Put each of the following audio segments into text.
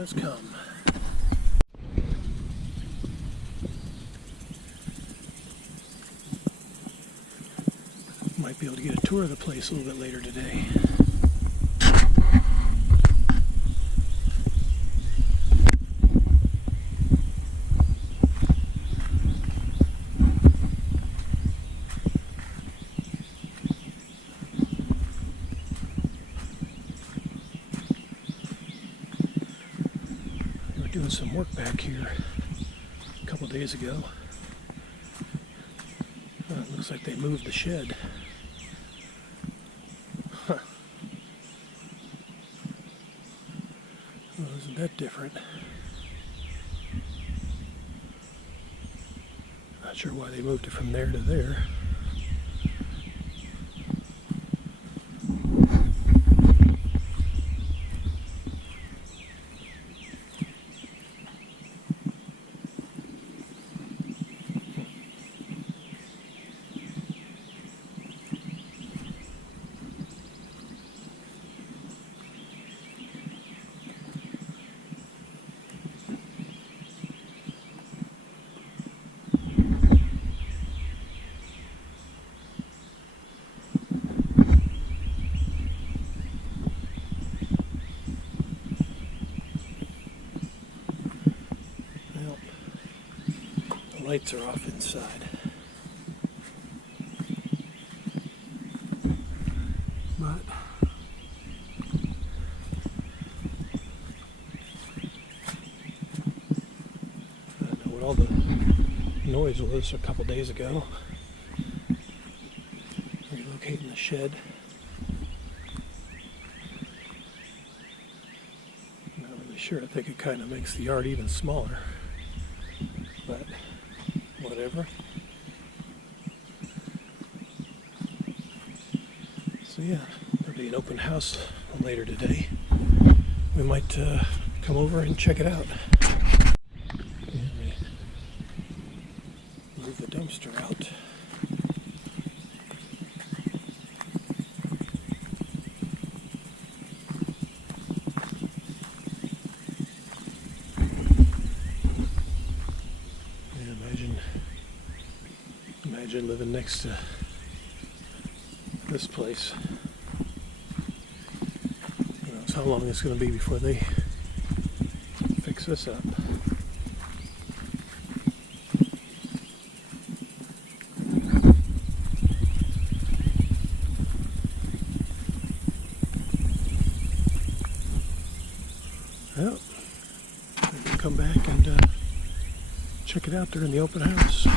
has come. Might be able to get a tour of the place a little bit later today. They were doing some work back here a couple days ago. It looks like they moved the shed. Huh. Well, isn't that different? Not sure why they moved it from there to there. Lights are off inside. But I don't know what all the noise was a couple days ago. Relocating the shed. I'm not really sure. I think it kind of makes the yard even smaller. But whatever. So yeah, there'll be an open house later today. We might come over and check it out. Move the dumpster out. Imagine living next to this place. Who knows how long it's going to be before they fix this up. Well, we can come back and check it out during the open house.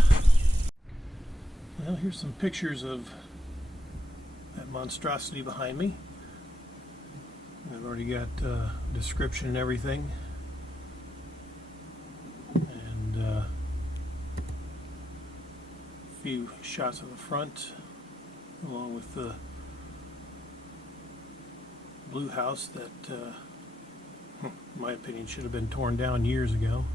Well, here's some pictures of that monstrosity behind me. I've already got description and everything. And a few shots of the front, along with the blue house that, in my opinion, should have been torn down years ago.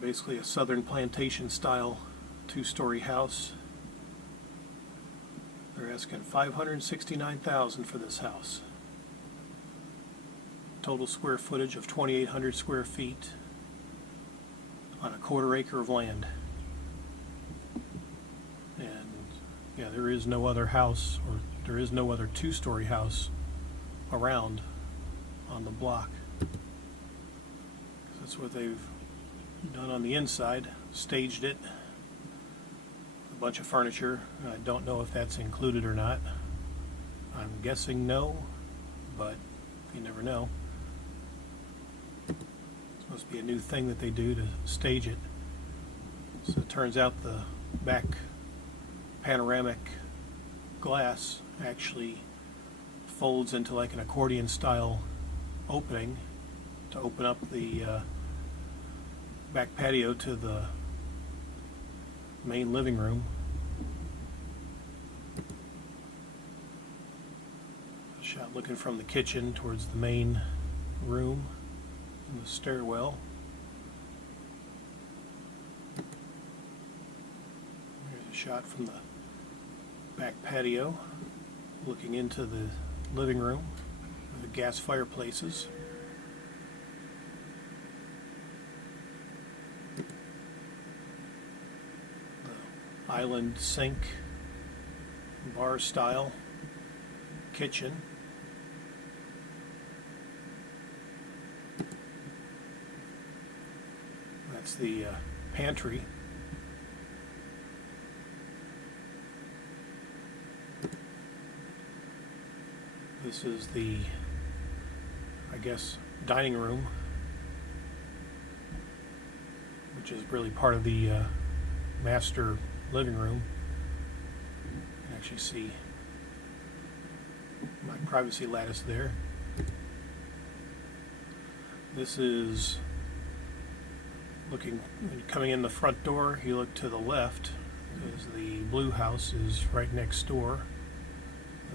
Basically a southern plantation style two-story house. They're asking $569,000 for this house. Total square footage of 2,800 square feet on a 1/4 acre of land. And yeah, there is no other house, or there is no other two-story house around on the block. That's what they've done on the inside, staged it, a bunch of furniture. I don't know if that's included or not. I'm guessing no, but you never know. It's supposed to be a new thing that they do to stage it. So it turns out the back panoramic glass actually folds into like an accordion style opening to open up the back patio to the main living room. A shot looking from the kitchen towards the main room and the stairwell. Here's a shot from the back patio. looking into the living room, the gas fireplaces. The island sink, bar style kitchen. That's the pantry. This is the, I guess, dining room, which is really part of the master living room. You can actually see my privacy lattice there. This is looking, when you're coming in the front door, you look to the left, as the blue house is right next door.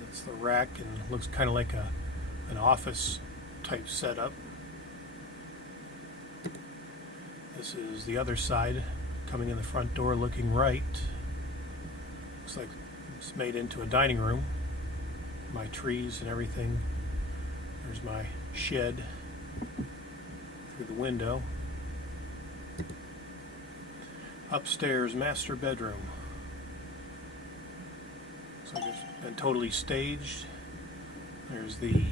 It's the rack and looks kind of like an office type setup. This is the other side, coming in the front door looking right. Looks like it's made into a dining room. My trees and everything. There's my shed through the window. Upstairs, master bedroom. Looks like it's been totally staged. There's the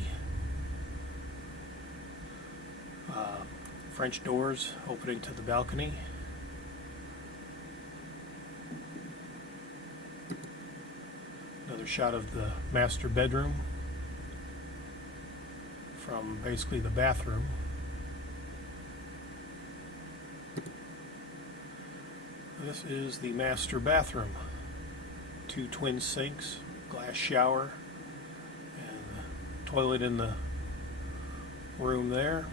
French doors opening to the balcony. Another shot of the master bedroom from basically the bathroom. This is the master bathroom. 2 twin sinks, glass shower, and the toilet in the room there.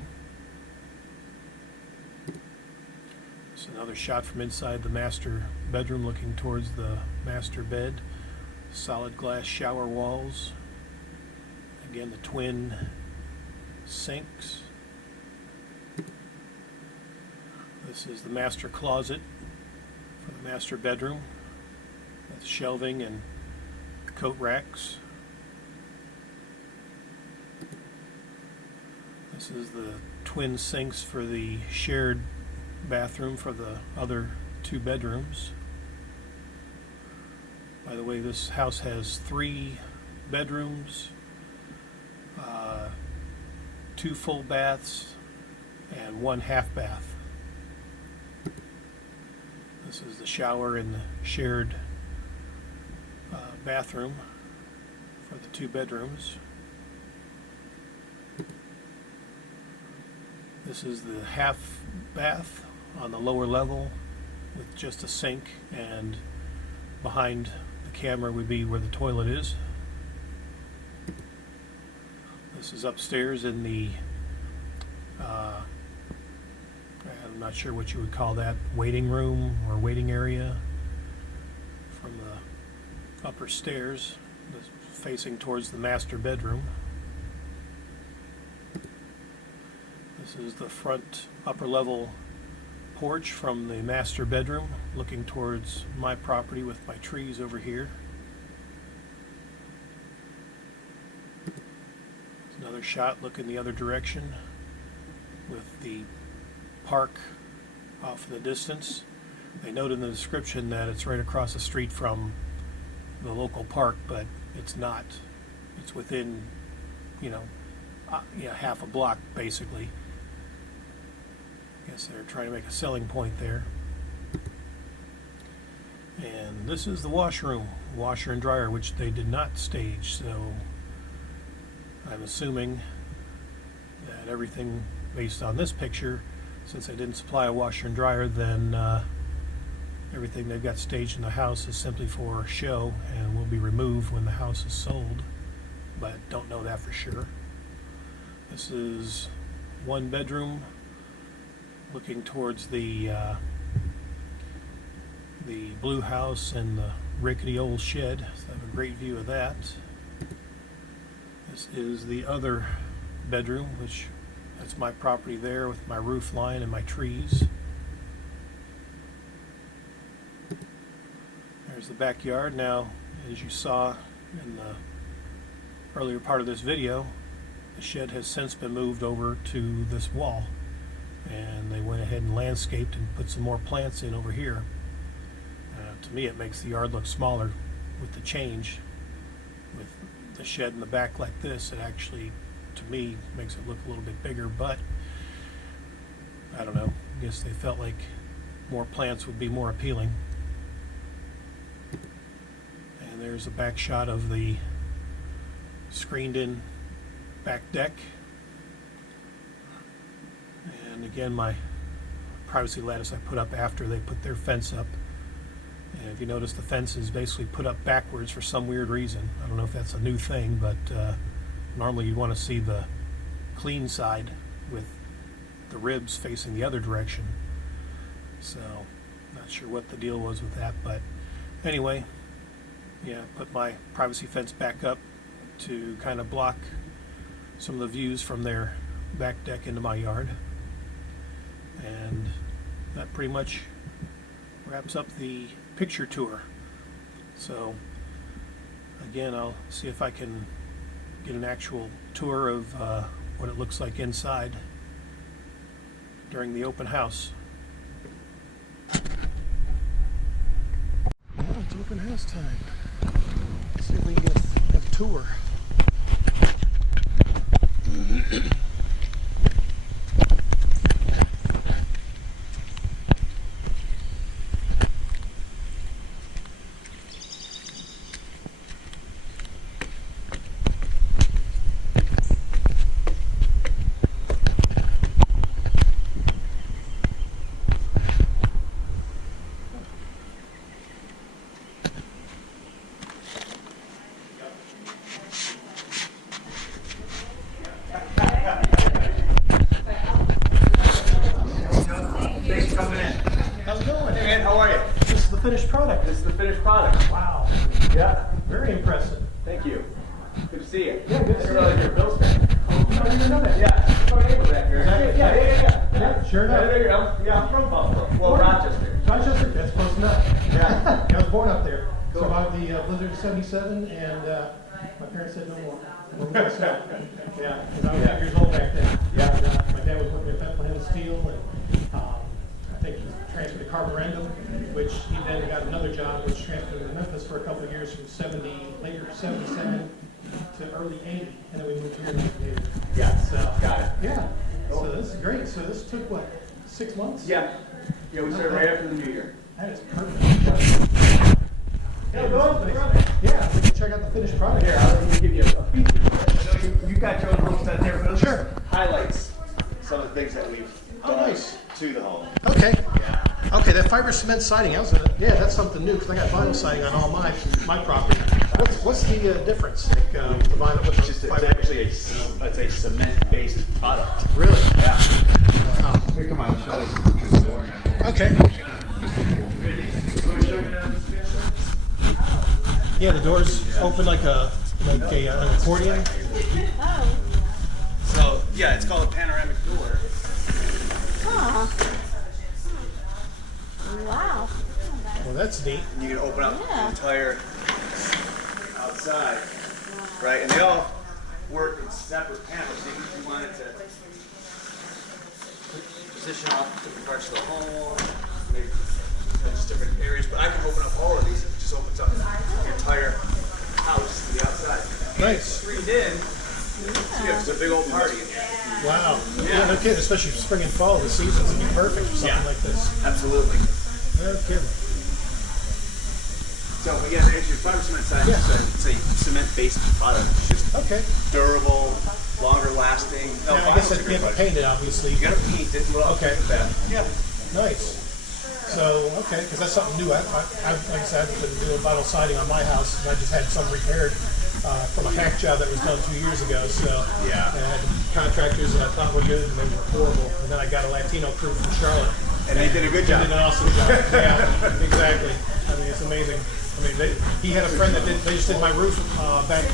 This is another shot from inside the master bedroom looking towards the master bed. Solid glass shower walls. Again, the twin sinks. This is the master closet for the master bedroom with shelving and coat racks. This is the twin sinks for the shared bathroom for the other 2 bedrooms. By the way, this house has 3 bedrooms, 2 full baths, and 1 half bath. This is the shower in the shared bathroom for the 2 bedrooms. This is the half bath on the lower level with just a sink, and behind the camera would be where the toilet is. This is upstairs in the I'm not sure what you would call that, waiting room or waiting area from the upper stairs facing towards the master bedroom. This is the front upper level porch from the master bedroom looking towards my property with my trees over here. There's another shot looking the other direction with the park off in the distance. They note in the description that it's right across the street from the local park, but it's not. It's within, half a block basically. I guess they're trying to make a selling point there. And this is the washroom, washer and dryer, which they did not stage, so I'm assuming that everything based on this picture, since they didn't supply a washer and dryer, then everything they've got staged in the house is simply for show and will be removed when the house is sold, but don't know that for sure. This is 1 bedroom looking towards the blue house and the rickety old shed, so I have a great view of that. This is the other bedroom, which that's my property there with my roof line and my trees. There's the backyard. Now, as you saw in the earlier part of this video, the shed has since been moved over to this wall, and they went ahead and landscaped and put some more plants in over here. To me, it makes the yard look smaller with the change. With the shed in the back like this, it actually, to me, makes it look a little bit bigger, but I don't know. I guess they felt like more plants would be more appealing. And there's a back shot of the screened-in back deck. And again, my privacy lattice I put up after they put their fence up. And if you notice, the fence is basically put up backwards for some weird reason. I don't know if that's a new thing, but normally you want to see the clean side with the ribs facing the other direction. So, not sure what the deal was with that, but anyway, yeah, put my privacy fence back up to kind of block some of the views from their back deck into my yard. And that pretty much wraps up the picture tour. So again, I'll see if I can get an actual tour of what it looks like inside during the open house. Well, it's open house time. Let's see if we can get a tour. Finished product. This is the finished product. Wow. Yeah. Very impressive. Thank you. Good to see you. Yeah, good to see you. Your Bill's fan. Oh, you don't even know that. Yeah. It's my neighbor back here. Yeah, sure enough. Yeah, I'm from Buffalo. Well, Rochester. Rochester, that's close enough. Yeah. I was born up there. Cool. Survived the blizzard of '77, and my parents said no more. Yeah, because I was 8 years old back then. Yeah. And, my dad was working at Bethlehem Steel, and I think he transferred to Carborundum, which he then got another job, which transferred to Memphis for a couple of years from later 77 to early 80, and then we moved here later. Yeah. So, got it. Yeah. So this is great. So this took what, 6 months? Yeah. Yeah, we started right after the New Year. That is perfect. Yeah, go on. Yeah, we can check out the finished product. Here, I'll let me give you a feature. I know you got your own home set there, but Sure. highlights some of the things that we've done nice. to the home. Okay. Yeah. Okay, that fiber cement siding, yeah, that's something new, because I got vinyl siding on all my property. What's the difference? Like, the vinyl with It's the fiber? actually a cement-based product. Really? Yeah. Oh. Here, come on, show us. Okay. Yeah, the doors open like an accordion. Oh. So, yeah, it's called a panoramic door. Huh. Wow. Well, that's neat. And you can open up Yeah. the entire outside, right? And they all work in separate panels. So if you wanted to position off different parts of the home, maybe just different areas. But I can open up all of these. It just opens up the entire house to the outside. Nice. Screened in, yeah, it's a big old party in here. Wow. Yeah, no kidding. Especially spring and fall, the seasons would be perfect for something like this. Absolutely. No kidding. So again, to answer your fiber cement side, it's a cement-based product. It's just Okay. durable, longer lasting. No, Now, I guess you have to paint it, obviously. You gotta paint it. Well, Okay. that. Yeah. Nice. So, okay, because that's something new. Like I said, I've been doing vinyl siding on my house, and I just had some repaired from a hack job that was done 2 years ago. So, Yeah. I had contractors that I thought were good, and they were horrible. And then I got a Latino crew from Charlotte. And they did a good They job. did an awesome job. Yeah, exactly. I mean, it's amazing. I mean, he had a friend that they just did my roof back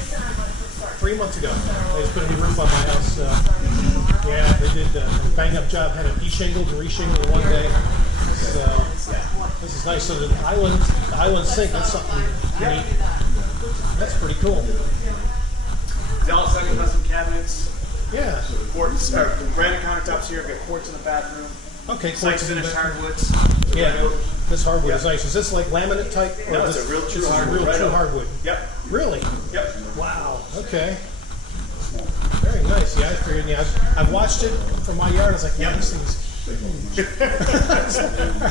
3 months ago. They just put a new roof on my house. Yeah, they did a bang up job. Had it de-shingled and re-shingled in one day. So this is nice. So the island sink, that's something neat. That's pretty cool. It's all semi-custom cabinets, Yeah. quartz, or granite countertops here. I've got quartz in the bathroom. Okay. Nice quartz in the finished back. hardwoods. Yeah. This hardwood Yeah. is nice. Is this like laminate type? Or No, it's this- a real true this is hardwood. real right true up. hardwood. Yep. Really? Yep. Wow. Okay. Very nice. Yeah, I figured. Yeah, I've watched it from my yard. I was like, yeah, this thing's. I'd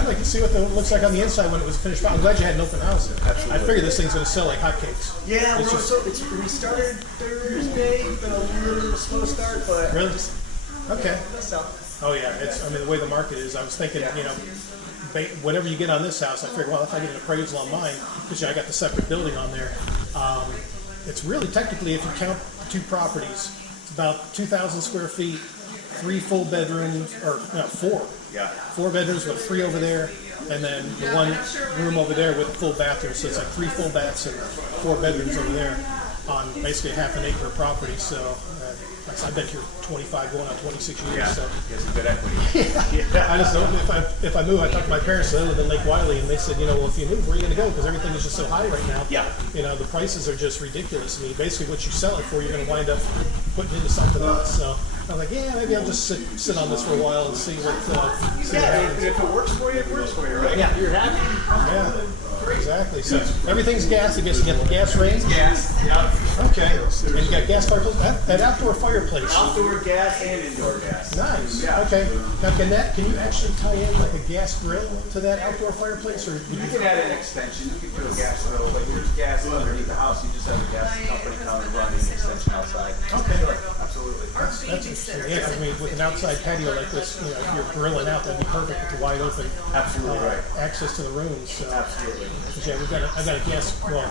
like to see what it looks like on the inside when it was finished. I'm glad you had an open house. Absolutely. I figured this thing's going to sell like hotcakes. Yeah, It's just- we started Thursday, been a little slow start, but Really? Okay. let's sell. Oh yeah, it's. I mean, the way the market is, I was thinking, you know, whatever you get on this house, I figured, well, if I get an appraisal on mine, because I got the separate building on there, it's really technically, if you count the two properties, it's about 2,000 square feet, 3 full bedrooms, or no, 4. Yeah. 4 bedrooms with 3 over there, and then the 1 room over there with a full bathroom. So it's like 3 full baths and 4 bedrooms over there on basically half an acre of property. So I've been here 25, going on 26 years. Yeah. So Get some good equity. I just know if I move, I talked to my parents. They live in Lake Wiley, and they said, you know, well, if you move, where are you going to go? Because everything is just so high right now. Yeah. You know, the prices are just ridiculous. I mean, basically, what you sell it for, you're going to wind up putting into something else. So I was like, yeah, maybe I'll just sit on this for a while and see what. See what Yeah, happens. if it works for you, it works for you, right? Yeah. You're happy. Yeah. Exactly. So everything's gas. I guess you get the gas range. Gas. Yep. Okay. And you got gas fireplace. That outdoor fireplace. Outdoor gas and indoor gas. Nice. Yeah. Okay. Now, can you actually tie in like a gas grill to that outdoor fireplace, or You can add an extension. You can do a gas grill, but there's gas underneath the house. You just have a gas company come and run an extension outside. Okay. Sure, absolutely. That's interesting. Yeah, I mean, with an outside patio like this, you know, if you're grilling out, that'd be perfect with the wide open Absolutely right. access to the rooms. So, Absolutely. yeah, I've got a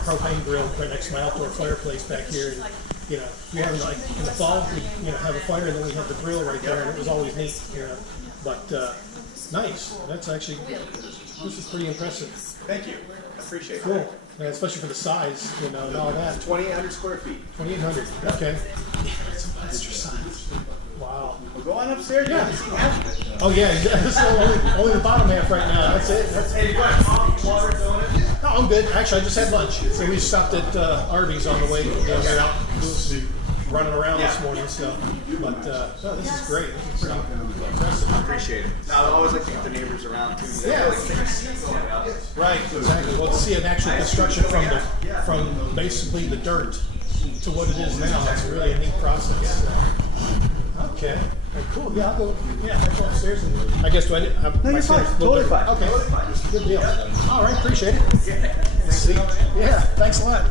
propane grill right next to my outdoor fireplace back here. And, you know, we have like in the fall, we have a fire, and then we have the grill right there, and it was always neat. You know, but nice. That's actually this is pretty impressive. Thank you. I appreciate it. Cool, and especially for the size, you know, and all that. 2,800 square feet. 2,800. Okay. Yeah, that's a monster size. Wow. We'll go on upstairs. Yeah. You can see half of it. Oh yeah, this is only the bottom half right now. That's it. Hey, you got water going in? No, I'm good. Actually, I just had lunch. So we stopped at Arby's on the way. We were out running around this morning. So, but no, this is great. This is pretty impressive. Appreciate it. Now, I always like to get the neighbors around too. Yeah. Like, take a seat going out. Right, exactly. Well, to see an actual construction from basically the dirt to what it is now, it's really a neat process. Okay. Well, cool. Yeah, I'll go. Yeah, I'll go upstairs. And I guess do I? No, you're fine. Totally fine. Okay. Totally fine. Good deal. All right. Appreciate it. See. Yeah. Thanks a lot.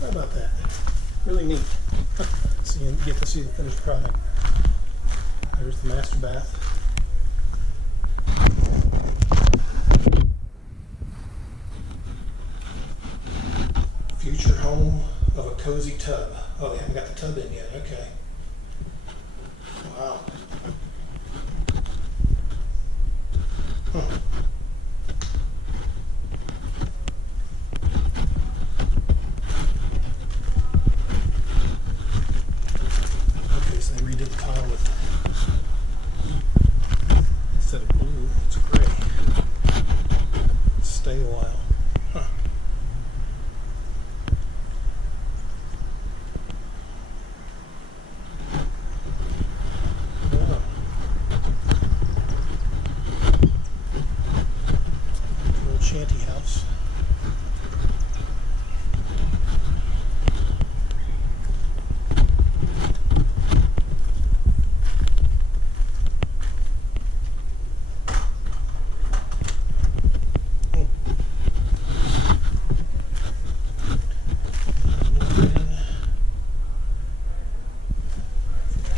How about that? Really neat. So you get to see the finished product. There's the master bath. Future home of a cozy tub. Oh, they haven't got the tub in yet. Okay. Wow. Huh. Okay, so they redid the tile with, instead of blue, it's gray. Stay a while. Huh. Yeah. An old shanty house.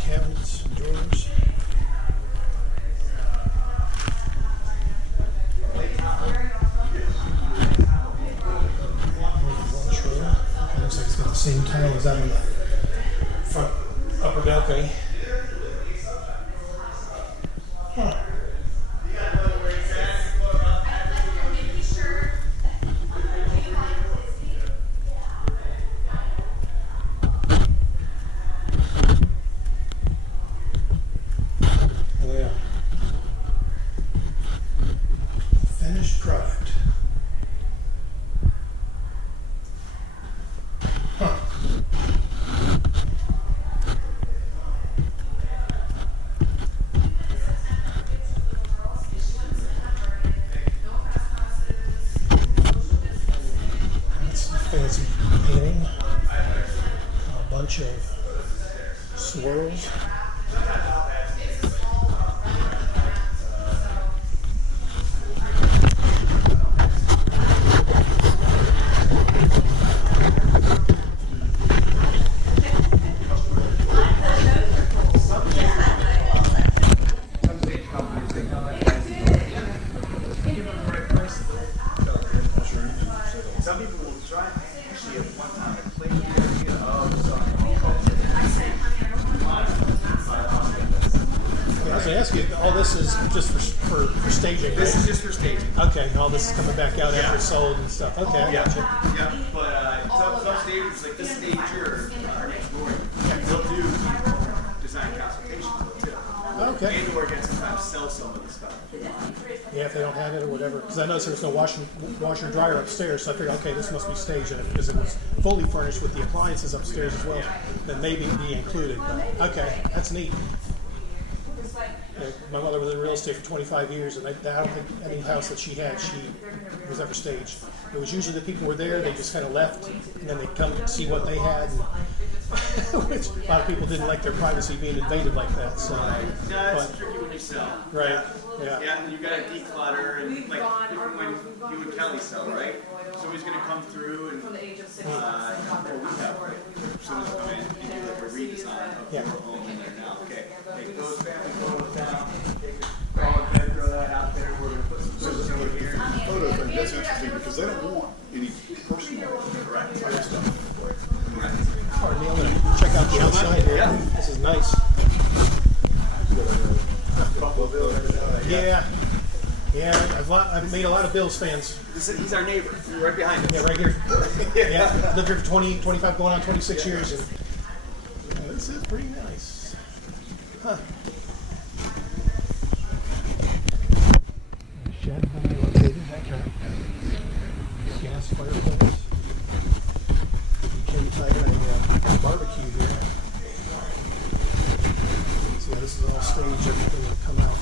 Cabinets, drawers. Washroom. Okay, looks like it's got the same tile as that on the front upper balcony. bunch of swirls. Some people will try. Actually, at one time, I played the idea of something. I was going to ask you, all this is just for staging, This right? is just for staging. Okay, and all this is coming back out after Yeah. it's sold and stuff. Okay, I gotcha. Yeah, but some stages, like this stager, our next door, they'll do design consultations too. Okay. And or can sometimes sell some of the stuff. Yeah, if they don't have it or whatever. Because I noticed there was no washer and dryer upstairs, so I figured, okay, this must be staged. And because it was fully furnished with the appliances upstairs as well, then maybe it'd be included. But, okay, that's neat. Yeah, my mother was in real estate for 25 years, and I don't think any house that she had, she was ever staged. It was usually the people were there, they just kind of left, and then they'd come see what they had. And which a lot of people didn't like their privacy being invaded like that. So, Yeah, it's but, tricky when you sell. right, yeah. Yeah, and you gotta declutter and like when you and Kelly sell, right? Somebody's gonna come through and well, we have like someone's come in and do like a redesign of Yeah. your home in there now. Okay, take those family photos down, take the dog bed, throw that out there. We're gonna put some photos over here. Photo thing, that's interesting because they don't want any personal type stuff. Pardon me, I'm going to check out the outside here. Yeah. This is nice. Buffalo Bill, Yeah. Yeah, I've made a lot of Bills fans. He's our neighbor, right behind us. Yeah, right here. Yeah, lived here for 20, 25, going on 26 years. And this is pretty nice. Huh. Shed relocated, that kind of gas fireplace. Inside a barbecue here. So yeah, this is all staged, everything will come out.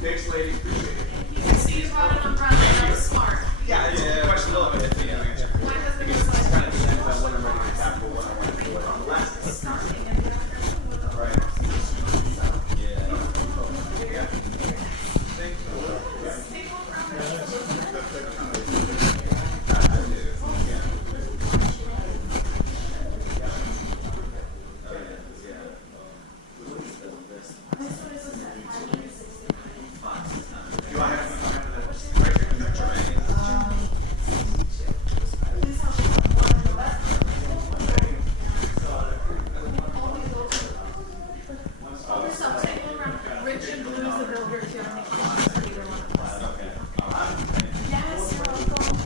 Thanks, lady. Appreciate it. See you brought an umbrella. That was smart. Yeah, it's a question of it. My husband was It like, kind of depends on when I'm ready to tackle what I want to do on the last day. Right. Yeah. Thank you. Do I have right here? Richard Blue's the builder too. I think either one. Yes, you're welcome.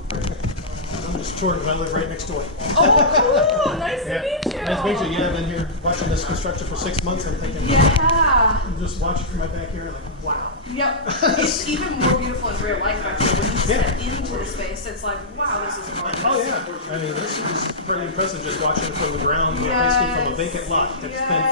I'm just touring, I live right next door. Oh, cool. Nice Yeah. to meet you. Nice to meet you. Yeah, I've been here watching this construction for 6 months. I'm thinking, Yeah. I'm just watching from my backyard, like, wow. Yep. It's even more beautiful in real life actually. When you step into the space, it's like, wow, this is gorgeous. Oh yeah, I mean this is pretty impressive just watching it from the ground, you know, basically from a vacant lot that's been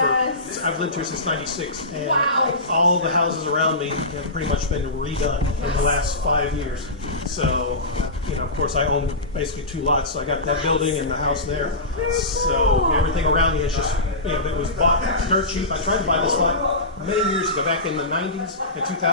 for. I've lived here since '96, and Wow. all of the houses around me have pretty much been redone in the last 5 years. So, you know, of course, I own basically 2 lots, so I got that building and the house there. So everything around me is just, you know, it was bought dirt cheap. I tried to buy this lot many years ago, back in the '90s and 2000s.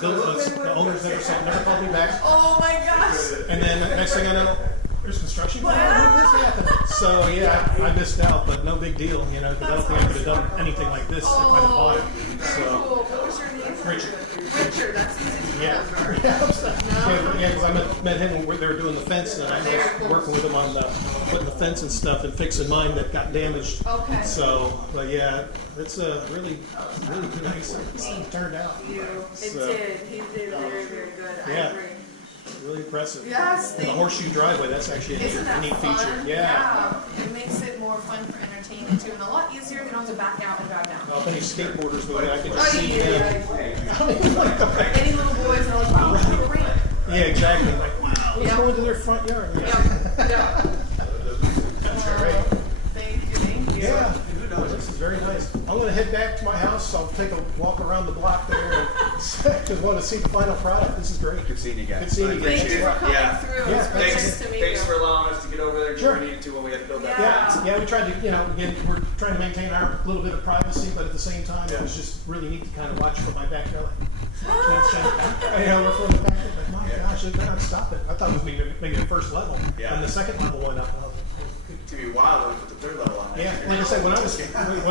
The owners never called me back. Oh my gosh. And then next thing I know, there's construction going on. When did this happen? So yeah, I missed out, but no big deal, you know, because I don't think I could have done anything like this if I'd have bought it. Very So cool. What was your name? Richard. Richard, that's easy to Yeah, remember. yeah, because I met him when they were doing the fence, and I was working with him on putting the fence and stuff and fixing mine that got damaged. Okay. So, but yeah, it's a really nice it turned out. It So, did. He did very, very good. I Yeah. agree. really impressive. Yes, And the horseshoe driveway, that's actually Isn't a that neat fun? feature. Yeah. It makes it more fun for entertainment too, and a lot easier. They don't have to back out and drive down. Well, if any skateboarders go in, I can just Oh, see yeah, them. yeah. Any little boys are like, wow, look at the ramp. Yeah, exactly. Like, wow, let's go into their front yard. Yeah. Great. Thank you. Yeah, this is very nice. I'm gonna head back to my house. I'll take a walk around the block there and just want to see the final product. This is great. Good seeing you guys. Good seeing you guys. Thank you for coming Yeah. through. Yeah, It's really thanks. nice to meet Thanks you. for allowing us to get over there and do Sure. what we needed to when we had to build that. Yeah, we tried to, again, we're trying to maintain our little bit of privacy, but at the same time, it was just really neat to kind of watch from my backyard. Like, can't stand it. We're from the back. Like, my gosh, they're not stopping. I thought it was maybe the first level, Yeah. and the second level went up. And I was like, It's gonna be wild when we put the third level on there. yeah, like I said, when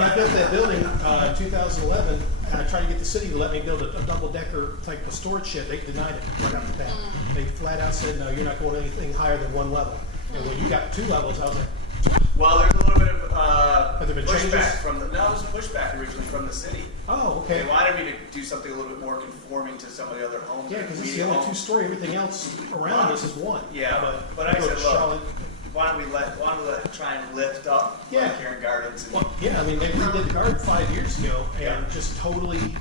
I built that building in 2011, and I tried to get the city to let me build a double-decker type of storage shed, they denied it right off the bat. They flat out said, no, you're not going anything higher than one level. And when you got 2 levels, I was like, Well, there's a little bit of Have there been pushback changes? from the, no, there was pushback originally from the city. oh, okay. They wanted me to do something a little bit more conforming to some of the other homes. Yeah, because it's the medium only homes. 2-story. Everything else around us is 1. Yeah, but I go said, to look, Charlotte. why don't we let try and lift up Yeah. Karen Gardens and Well, yeah, I mean, they redid the garden 5 years ago and Yeah. just totally,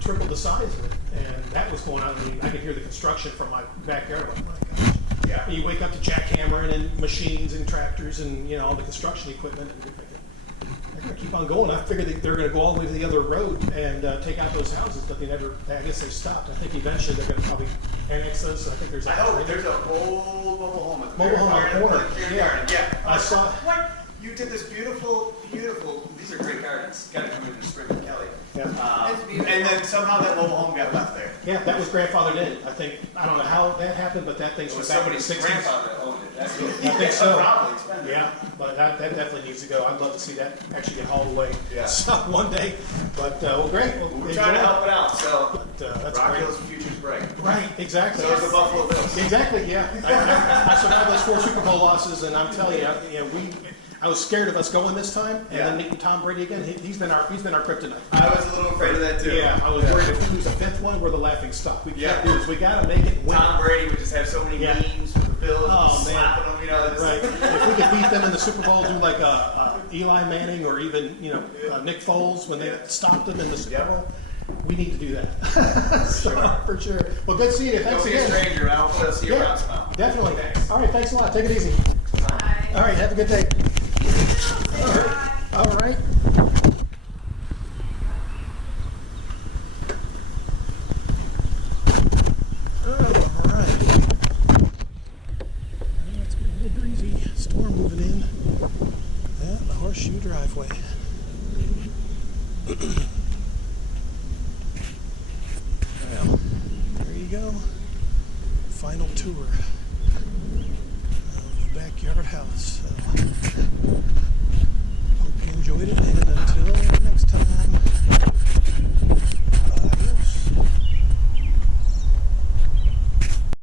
tripled the size of it. And that was going on. I mean, I could hear the construction from my backyard. I'm like, my gosh. yeah. And you wake up to jackhammering and machines and tractors and, all the construction equipment. And you're thinking, they're going to keep on going. I figured that they're going to go all the way to the other road and take out those houses, but they never, I guess they stopped. I think eventually they're going to probably annex those. I think there's I hope there's a old mobile home at the Mobile home on the corner. Karen Yeah. Garden. Yeah. I saw- What? You did this beautiful, these are great gardens. Gotta come in and spring with Kelly. Yeah. It's beautiful. And then somehow that mobile home got left there. Yeah, that was grandfathered in. I think, I don't know how that happened, but that thing's It from was back in the somebody's 60s. grandfather that owned it. That's what, I think so. Probably. It's been there. Yeah, but that definitely needs to go. I'd love to see that actually get hauled away Yeah. one day. But, well, great. Well, We're trying to help it out, so But, that's Rock great. Hill's future's bright. Right, exactly. So is the Buffalo Bills. Exactly, yeah. I survived those 4 Super Bowl losses, and I'm telling you, I was scared of us going this time, and then meeting Tom Brady again. He's been our kryptonite. I was a little afraid of that too. Yeah, I was worried if we lose a 5th one, we're the laughing stock. We Yeah. can't do this. We got to make it win. Tom Brady would just have so many Yeah. memes with the Bills, Oh, man. slapping them, just- Right. If we could beat them in the Super Bowl, do like a Eli Manning or even Nick Foles when they stopped them in the Super Bowl. We need to do that. For sure. Well, good seeing you. Thanks Don't be a again. stranger. I'll see you around Yeah, somehow. definitely. Thanks. All right, thanks a lot. Take it easy. Bye. All right, have a good day. All right. Oh, all right. It's getting a little breezy. Storm moving in. Yeah, the horseshoe driveway. Well, there you go. Final tour of the backyard house. So, hope you enjoyed it, and until